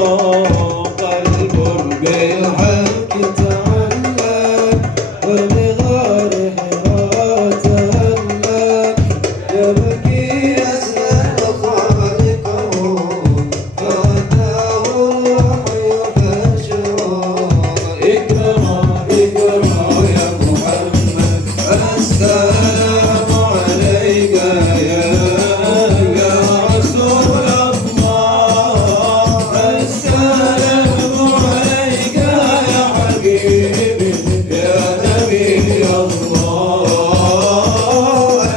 قلب بالحق تعلق وبغار حراء تهلق يبكي يسأل خالقه فأتاه الوحي فأشرى اقرأ اقرأ يا محمد السلام عليك يا رسول الله السلام عليك يا حبيبي يا نبي الله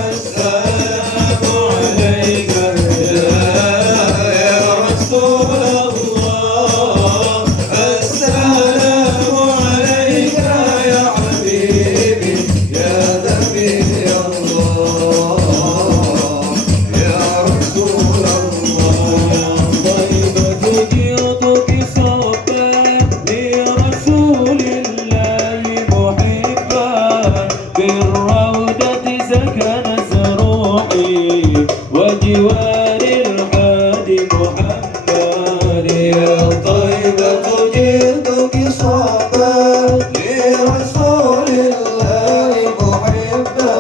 السلام عليك يا رسول الله السلام عليك يا حبيبي يا نبي الله يا رسول الله طيبة جئتك صبا لرسول الله محبا بالروضة سكنت روحي وجوار الحادي محمد يا طيبة جئتك صبا لرسول الله محبا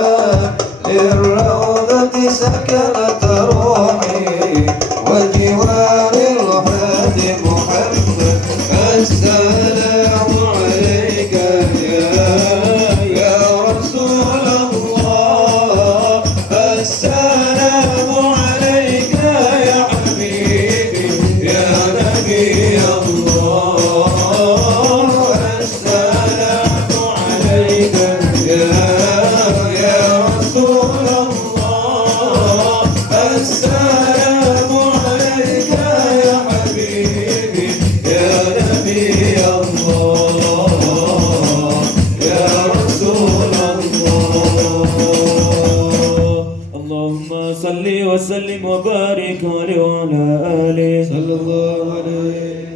للروضة سكنت روحي وجوار الهادي محمد السلام عليك يا رسول الله السلام عليك يا حبيبي يا نبي الله السلام عليك يا رسول الله السلام عليك يا حبيبي يا نبي الله يا رسول الله اللهم صل وسلم وبارك عليه وعلى آله صلى الله عليه